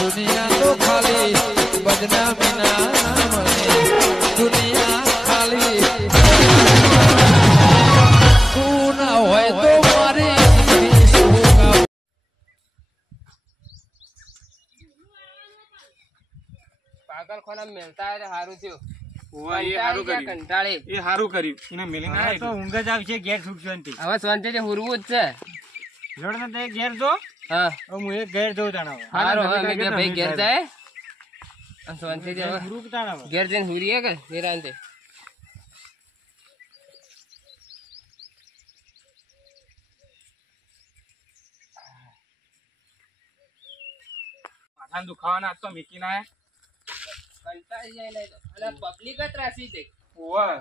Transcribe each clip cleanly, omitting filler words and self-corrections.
दुनिया तो खाली बदनामी ना मने दुनिया खाली तू ना होय तो मारी पागल खाना मिलता है हारू थयो ઓવા એ હારું કર્યું કંટાળે એ હારું કર્યું એને મેલી ના તો ઊંઘ જ આવશે ઘેર સુખ શાંતિ હવે શાંતિથી હુરવું જ છે જોડ ને તે ઘેર જો હા હું એક ઘેર જઉં તાણા હારો હવે મેં કે ભાઈ ઘેર જાય અને શાંતિથી હવે રૂક તાણા ઘેર જઈને હુરીએ કે નિરાંતે માથાને દુખાવાના આજ તો મીકી ના કંટાળી જાય નહીં તો અને પબ્લિક જ ત્રાસી છે ઓવા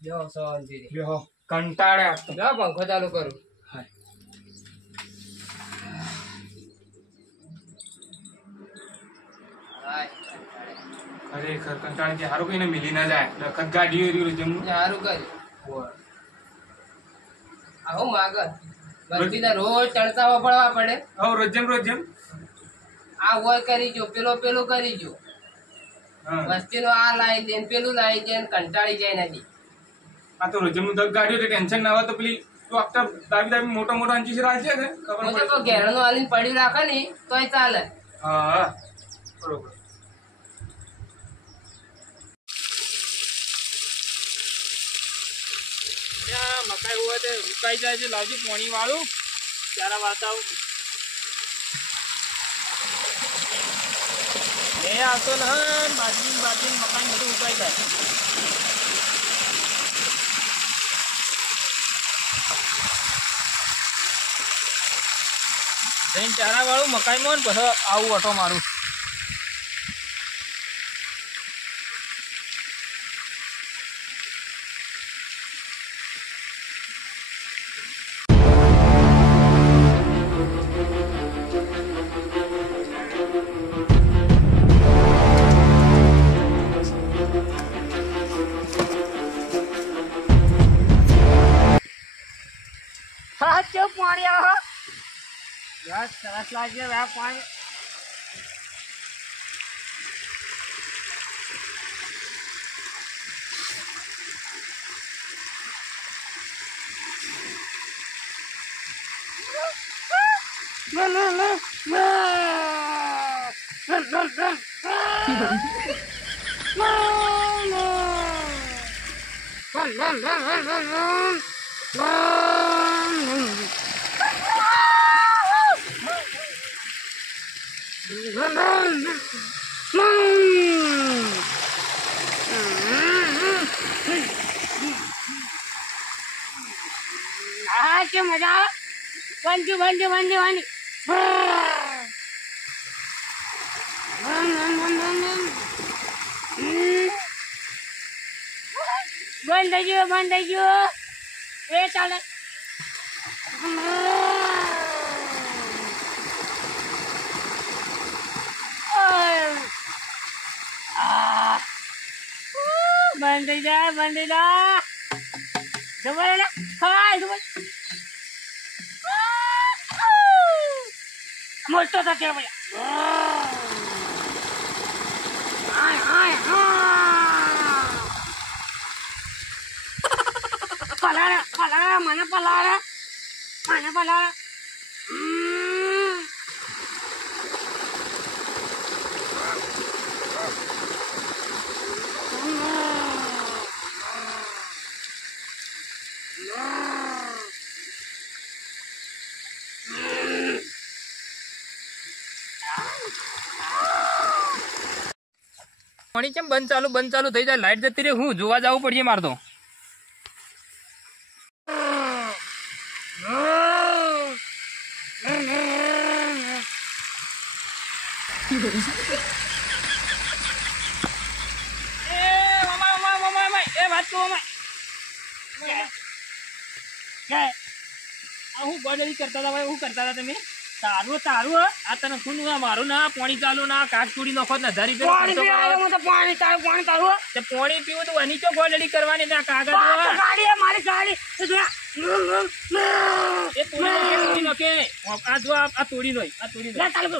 જો શાંતિથી લ્યો કંટાળ્યા તો જો પંખો ચાલુ કરું ખરેખર કંટાળી કે હારું કઈને મિલી ના જાય લખત ગાડી એરી જમનું સારું કર્યું આવો માગ બધી રોજ ચડતા પડવા પડે હવે રોજમ આ હોય કરી જો પેલું કરી જો વસ્તી નો આ લાવી દે પેલું લાવી દે કંટાળી જાય નથી આ તો રોજમનું દગ ગાડી ટેન્શન ના હોય તો પેલી ડોક્ટર દાબી મોટો અંચી રાખજે ને ખબર હું પડે તો ઘેર નું હાલીને પડ્યું રાખે ને તોય ચાલે હા બરોબર મકાઈ હોય તો ઉકાઈ જાય છે લાવજો પાણી વાળું ત્યારે વાતાવ લે આવતો ને બાજરી મકાઈ બધું ઉકાઈ જાય જઈને ચારા વાળું મકાઈ માં પછી આવું ઓટો મારું પાણી આવો સરસ લાગે પાણી क्या मजा बंजू बंद ये चले बंद दोबारा मोटो था क्या भैया पलारा mana पलारा પાણી કેમ બંધ ચાલુ થઈ જાય લાઈટ જતી રહે હું જોવા જવું પડશે મારે તો હું ગોડલી કરતા હતા ભાઈ હું કરતા હતા તમે તારું આ તને શું મારું ના પાણી ચાલુ ના કાચ તોડી નાખો ને 1000 રૂપિયા પાણી પીવું તો એની તો ગોડલી કરવાની કાગળ મારી ગાડી નાખે. આ જો આ તોડી દો, આ તોડી દો. લે ચાલુ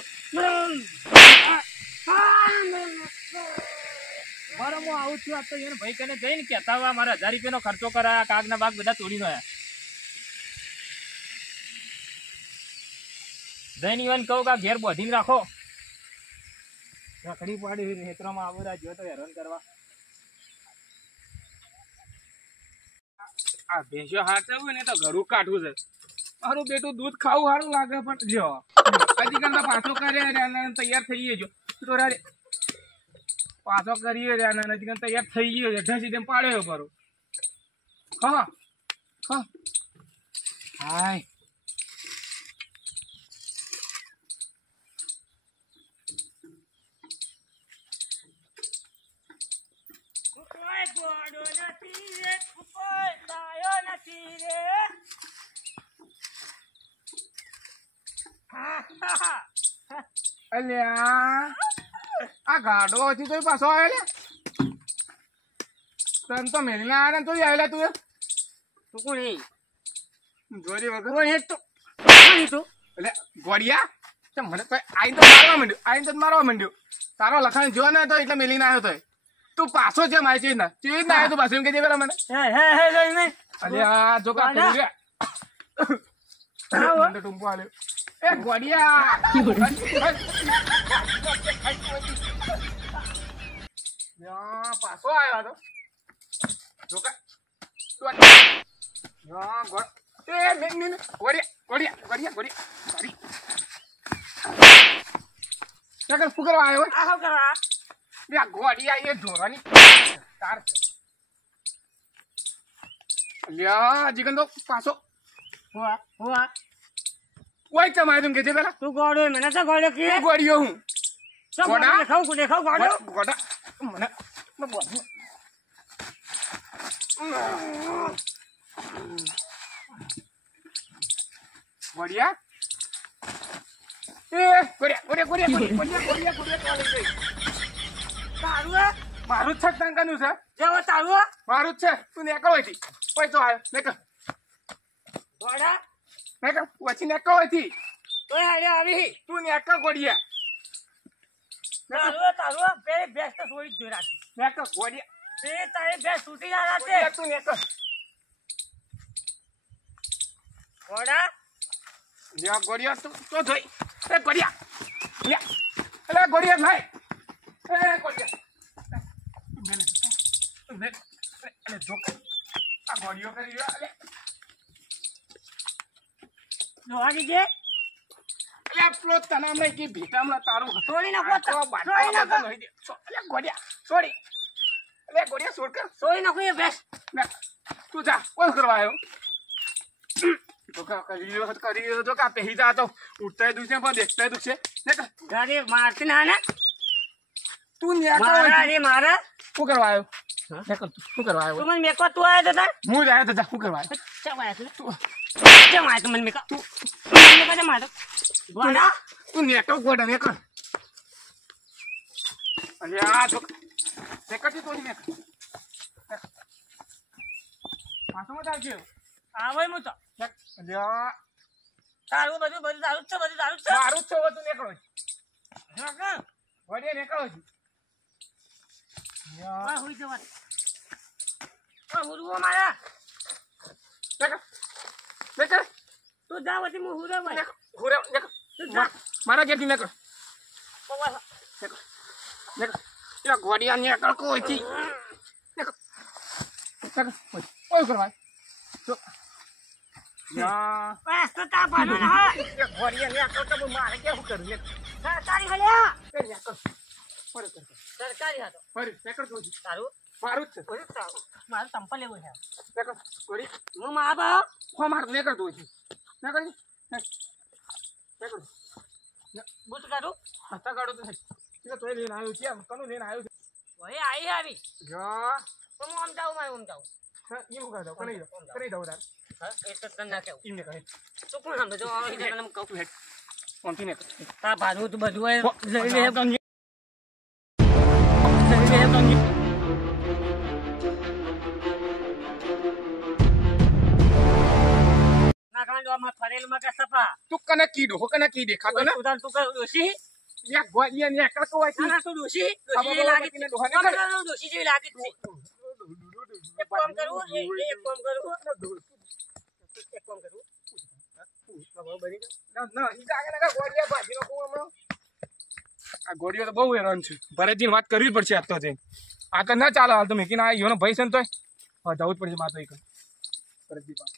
મારો હું આવું છું. આ તો એને ભાઈ કને જઈને કહેતા હોય મારે 1000 રૂપિયાનો ખર્ચો કરાયા, કાગના બાગ બધા તોડી નાખ્યા. જઈને ઈવન કહું કે આ ઘેર બોધીને રાખો. રખડી પાડી નેત્રમાં આવું જો તો હેરાન કરવા. આ ભેંસો હાચવું ને તો ઘરું કાઢવું છે. મારું બેટું દૂધ ખાવું સારું લાગે પણ જો હજી કરતા પાછો કરે તૈયાર થઈ ગયો તો પાછો કરીએ હજી તૈયાર થઈ ગયો છે. ઢસી તેમ પાડ્યો બરો. હા હા હાય કોઈ ગોડો નથી રે કોઈ લાયો નથી રે અલ્યા આ ગાડો હતી તો પાછો આવ્યો લે. તને તો મેલીને આવ્યા ને તો આવેલા તું તું કોણ હે જોરી વગર કોણ હે તું કોણ હે તું એટલે ગોડિયા તો મને તો આઈને તો મારવા માંડ્યો. આઈને તો મારવા માંડ્યો. તારો લખાણ જો ને તો એટલે મેલીને આવ્યો તો તું પાછો છે મારી ચીજ ના આવ્યો તું પાછો એમ કે પેલા મને હે લઈને અલ્યા જો કા કરી ગયા ટુંપો આલ્યો. એ ગોડિયા પાછો આવ્યો તો જોકા શું કરવા આવ્યો આ શું કરવા ગોડિયા એ ઢોરાની તાર અલ્યા જીગન તો પાછો હુઆ કોઈ તમારે તું કે છે પેલા તું ગોડો મને તો ગોડો કે હું ગોડિયો હું ગોડા દેખાવ ગોડો ગોડા મને બોલ ગોડિયા એ ગોડિયા તારું મારું જ છે ટંકાનું છે જેવો તારું મારું જ છે તું નેકળ હોય થી પૈસો આવ્યો નેકળ ગોડા નેકળ પછી નેકળ હોય થી તો આડે આવી તું નેકળ ગોડિયા તારું પેલી ભેંસ તો છોડી જ જોઈ રાખી નેકળ ગોડિયા તે તારી ભેંસ છૂટી જા ગોડિયા રાતે તું નેકળ ગોડા લ્યા ગોડિયા તું તો જોઈ એ ગોડિયા લ્યા અલે ગોડિયા ભાઈ એ ગોડિયા અલે જોક આ ગોડિયો કરી રહ્યો અલે જોવા દીજે અલે પ્લોટ તને હમણાં કે ભીટામણા તારું છોડી નાખો છોડી નાખો અલે ગોડિયા છોડી અલે ગોડિયા છોડ કર છોડી નાખો એ ભેંસ તું જા કોઈ કરવા આવ્યો તો કરી રહ્યો તો કા પહેરી જા તો ઉઠતા દુખશે પણ દેખતા દુખશે ગાડી મારતી ના ને તું મારા રે મારા શું કરવા આવ્યો શું કરવા આવ્યો તું મને મેકો તું આવ્યો તો તાર હું જ આવ્યો તો જા શું કરવા આવ્યો ચમ આવ્યો ચમ આવ્યો મને મેકો તું મને ચમ આવ્યો ગોડા તું નેટો ગોડા નેકર અરે આ જો નેકરથી તોડી નેકર પાછો મત આવજો આવે હું તો અલ્યા તારું બધું તારું જ છે મારું જ છો તું નેકળો વડે નેકળો છે ઓય હુઈ જવા ઓ હુરવો મારા નેકર તું જા વતી હું હુરે ભાઈ હુરે નેકર તું જા મારા ઘેરથી નેકર ઓય નેકર યા ગોડિયા નેકળ કોઈ થી નેકર નેકર ઓય કરવા તો યા બસ તો તા પાનો ના હા યા ગોડિયા નેકળ તો મારે કેવું કરું નેકર સરકારી હલ્યા નેકર ફરે કર સરકારી હતો ફરે નેકર તો તારું મારું જ છે ઓય તારું મારું સંપલ લેવું છે નેકર ગોડી હું માં આબા હો મારું નેકર તો નેકર નેકર બૂટ કાઢું હસ્તા કાઢો તો તો લઈને આવ્યો છે કનું લઈને આવ્યો છે ઓય આવી યા તો હું આમ જાઉં એમ જાઉં ઈ મુકા દો કરી દો તાર હા એ તો તને ના કેવું ઈને કહે તું કોણ સમજો આવી જણા મને કહું કોણથી ને તા ભાડું તો બધું હોય લઈ લે તો નાખવાનું માં ફરેલમાં કે સફા તું કને કીધો હો કને કી દેખાતો ને તું તું કર ડોશી એક ગોળીએ ને એક કડકો હોય ના ના તું ડોશી ડોશી બાબા લાગે બાકીને ડોહાને કરે. ડોશી જેવી લાગે છે એક કામ કરું એક કામ કરું ના ઈ કાગે લગા ગોળીએ ભાજીનો કું હમણો આ ગોળીઓ તો બહુ હેરાન છે ભરતજીને વાત કરવી જ પડશે આજ તો જઈને આ તો ના ચાલે હાલ તો મેકીને આ ઈયોનો ભાઈ છે ને તોય હવે જવું જ પડશે મારે તો એક ભરતજી પાસે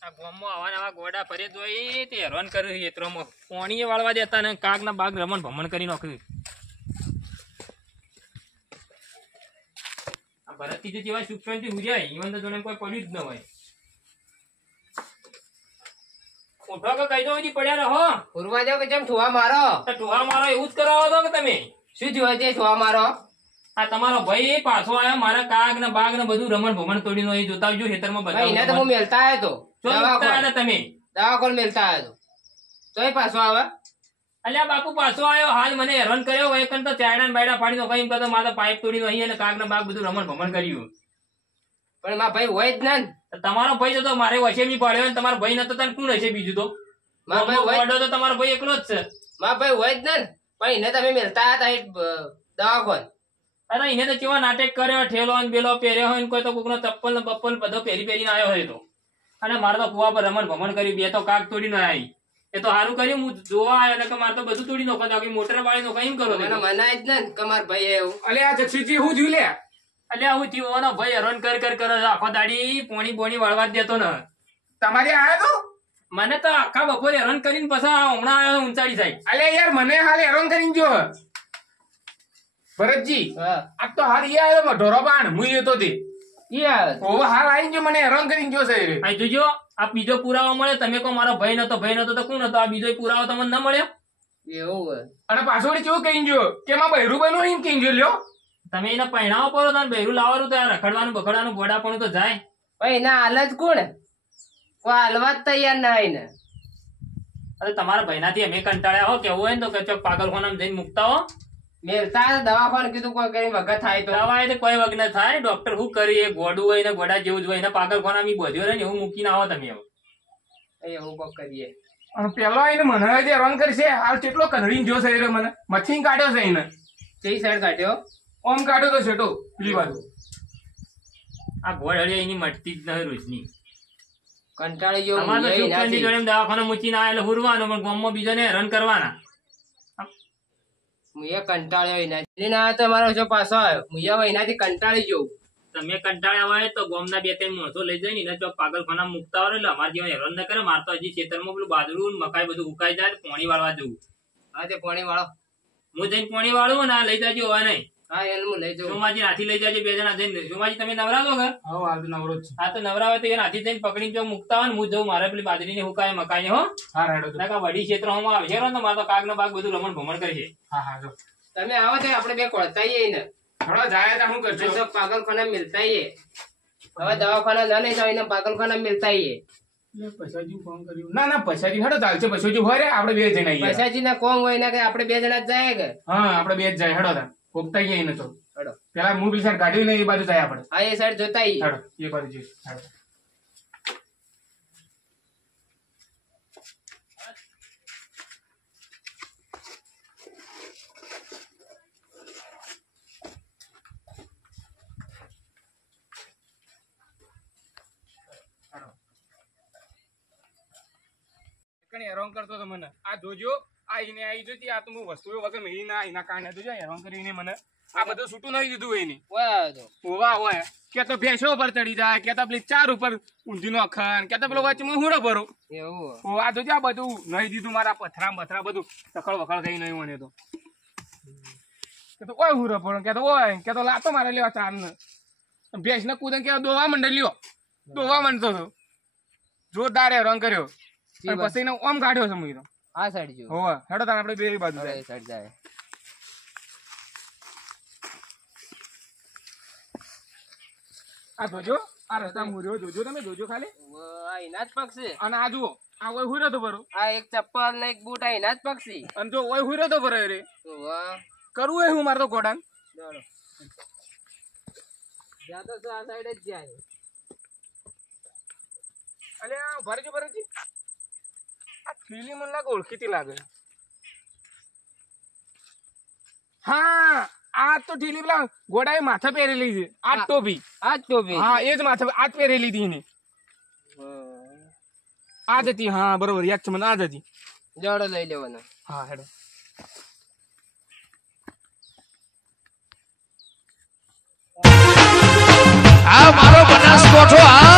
આ ગામમાં આવા નવા ગોડા ફરે તો એ તે હેરાન કર્યું છે ખેતરોમાં પોણીએ વાળવા દેતા ને કાગના બાગ રમણ ભમણ કરી નાખ્યું આ ભરતથી જે જેવા સુખ શાંતિ હુજ્યા ઈવન તો જોને કોઈ પડ્યું જ ન હોય ઉઠો કે કઈ દો હજી પડ્યા રહો ઉરવા જાવ કે જેમ ઠોવા મારો તો ટોહા મારો એવું જ કરાવો તો કે તમે શું થયું છે ઠોવા મારો આ તમારો ભાઈ પાછો આવ્યો મારા કાગ ને બાગ ને બધું રમણ ભમણ તોડીને અહીં જોતા આવજો ખેતરમાં ભાઈ એને તો હું બધા મેલતા આવ્યો તો શું જોતા હતા તમે દવાખોર મેલતા આવ્યો તો તોય પાછો આવે અલ્યા બાપુ પાછો આવ્યો હાલ મને હેરાન કર્યો હોય તો ચાયડા બાયડા ફાડી નો કઈ કરતો મારા પાઇપ તોડીને અહીં અને કાગ ના બાગ બધું રમણ ભમણ કર્યું પણ મારા ભાઈ હોય જ ને તો તમારો ભાઈ તો મારે વસેમી પડ્યો ને તમારો ભાઈ નતો તને કોણ હશે બીજું તો મારા ભાઈ હોય પડ્યો તો તમારો ભાઈ એકલો જ છે મારા ભાઈ હોય જ ને પણ એને તમે મેલતા હતા દવાખોર અરે એને તો કેવા નાટક કર્યો ઠેલો ને બેલો પહેર્યો હોય ને કોઈ તો કોકનો ચપ્પલ ને બપ્પલ બધો પહેરીને આવ્યો હોય તો અને મારે તો કુવા પર રમણ ભમણ કર્યું બે તો કાગ તોડીને આવી એ તો સારું કર્યું હું જોવા આવ્યો એટલે કે મારે તો બધું તોડી નાખો મોટર વાળી નો કઈ કરો મને મનાય જ ને કે મારા ભાઈ એવું અલે આ જક્ષીજી હું જોઈ લે અલ્યા હું થયું ભાઈ હેરાન કરે છે આખો દાડી પોણી બોણી વાળવા જ દેતો ને તમારે આયો તો મને તો આખા બપોરે હેરાન કરીને પછી હમણાં આવ્યો ઊંચાડી સાહેબ અલે યાર મને હાલ હેરાન કરીને જો ભરતજી હા આ તો હાલ ઈ આવ્યો ઢોરો બાણ હું એ તો તે યાર ઓવે હાલ આવીને જો મને હેરાન કરીને જો છે રે આ જોજો આ બીજો પુરાવો મળ્યો તમે કહો મારો ભાઈ નતો તો કોણ હતો આ બીજો પુરાવો તમને ન મળ્યો એવું હોય અને પાછો વળી કેવું કહીને જો કે માં બહેરું બન્યું એમ કહીને જો લ્યો તમે એને પહેણાવો પડો તો બહેરું લાવવાનું તો આ રખડવાનું બખડવાનું ગોડાપણું તો જાય ભાઈ એના હાલ જ કોણ કોઈ હાલવા જ તૈયાર ના હોય ને અરે તમારા ભાઈનાથી અમે કંટાળ્યા હો કેવું હોય ને તો કે ચોક પાગલખાનામાં જઈને મૂકતા હો મેલતા દવાખાને કીધું કોઈ કઈ વગર થાય તો દવા એ તો કોઈ વગ ન થાય ડોક્ટર શું કરી એ ગોડું હોય ને ગોડા જેવું જ હોય ને પાગલખાનામાં બધ્યો રહે ને એવું મૂકીને આવો તમે એવું એવું કોક કરીએ અને પેલો એને મને જે હેરાન કરશે હાલ કેટલો કનડીને જો છે રે મને મથીને કાઢ્યો છે એને કઈ સાઈડ કાઢ્યો ઓમ કાઢ્યો તો છેટો પેલી બાજુ આ ગોળ હળી એની મટતી જ નહીં રોજની કંટાળી ગયો અમારે તો ઊંઘાઈ સુખચંદી નાખી. જોડે દવાખાને મૂકીને આવેલો હુરવાનો પણ ગામમાં બીજાને હેરાન કરવાના હું એ કંટાળ્યો એના લઈને આવ્યો તો મારો જો પાછો આવ્યો હું એનાથી કંટાળી ગયો તમે કંટાળ્યા હોય તો ગામના બે ત્રણ માણસો લઈ જાય ને એને ચોક પાગલખાનામાં મૂકતા હોય એટલે અમારે જેવા હેરાન ન કરે મારે તો હજી ખેતરમાં પેલું બાજરું ને મકાઈ બધું ઉકાઈ જાય તો પાણી વાળવા જવું હા તે પાણી વાળો હું જઈને પાણી વાળું ને આ લઈ જાજો હવે નહીં હા એને હું લઈ જાઉં સોમાજી હાથી લઈ જાજો બે જણા જઈને સોમાજી તમે નવરા છો ઘર હવે હાલ તો નવરો જ છે હા તો નવરા હોય તો એને હાથી જઈને પકડીને જો મૂકતા હોય ને હું જઉં મારે પેલી બાજરીને હુકાય મકાઈ હો હા હેડો તો ના કા વડી ક્ષેત્રમાં આવશે તો મારે તો કાગનો બાગ બધું રમણ ભમણ કરશે હા હા જો તમે આવો તો આપણે બે કોળતાઈએ ને હળો જાય તો શું કરજો તો પાગલખાના મિલતાઈએ હવે દવાખાના ના લઈ જાવ એને પાગલખાના મિલતાઈએ પૈસાજી ફોન કર્યું ના ના પૈસાજી હેડો ચાલશે પૈસાજી હોય રે આપણે બે જણા આવીએ પૈસાજી ના કોમ હોય ને કે આપણે બે જણા જ જાય કે હા આપણે બે જ જાય હેડો તા પોકતા જઈએ ને તો હેડો પેલા હું પેલી સાઈડ કાઢ્યું ને એ બાજુ જાય આપણે હા એ સાઈડ જોતા આઈએ. હેડો એ બાજુ જઈએ હેડો હેરાન કરતો હતો મને આ જોજો આ એને આવી જોતી આ તો હું વસ્તુઓ વગર મેળી ના એના કારણે જોજો હેરાન કરીને મને આ બધું છૂટું નહીં દીધું એને ઓય આવ્યો તો. હોવા હોય કે તો ભેંસો ઉપર ચડી જાય કે તો પેલી ચાર ઉપર ઊંધી નો ખન કે તો પેલો વચ્ચે હુંડો ભરો એવું હોવા જોજો આ બધું નહીં દીધું મારા પથરા બથરા બધું સખળ વખળ થઈ નહીં મને તો કે તો ઓય હુંડો ભરો કે તો ઓય કે તો લાતો મારે લેવા ચાર ને ભેંસ ને કૂદે કે દોવા મંડળ લ્યો દોવા માંડતો હતો જોરદાર હેરાન કર્યો અને પછી એને ઓમ કાઢ્યો છે મુઈ આ સાઈડ જો હોવા હેડો તાર આપણે બે બાજુ હવે જાય એ સાઈડ જાય આ જોજો આ રસ્તા મુર્યો જોજો તમે જોજો ખાલી આ એના જ પક્ષી અને આ જુઓ આ ઓય હુંડો તો ભરો આ એક ચપ્પલ ને એક બૂટ આ એના જ પક્ષી અને જો ઓય હુંડો તો ભરો રે વાહ કરવું એ હું મારે તો ગોડાન ચાલો જ્યાં તો આ સાઈડ જ જાય અલ્યા ભરજી આ થેલી મને લાગે ઓળખીતી લાગે. હા આ તો ઠીલી પેલા ગોડાએ માથે પહેરેલી છે. આ જ ટોપી. આ જ ટોપી. હા એ જ માથે આ જ પહેરેલી હતી એને. આ જ હતી. હા બરોબર યાદ છે મને. આ જ હતી. જોડો લઈ લેવાનો. હા હેડો. આ મારો બનાસકોઠો આ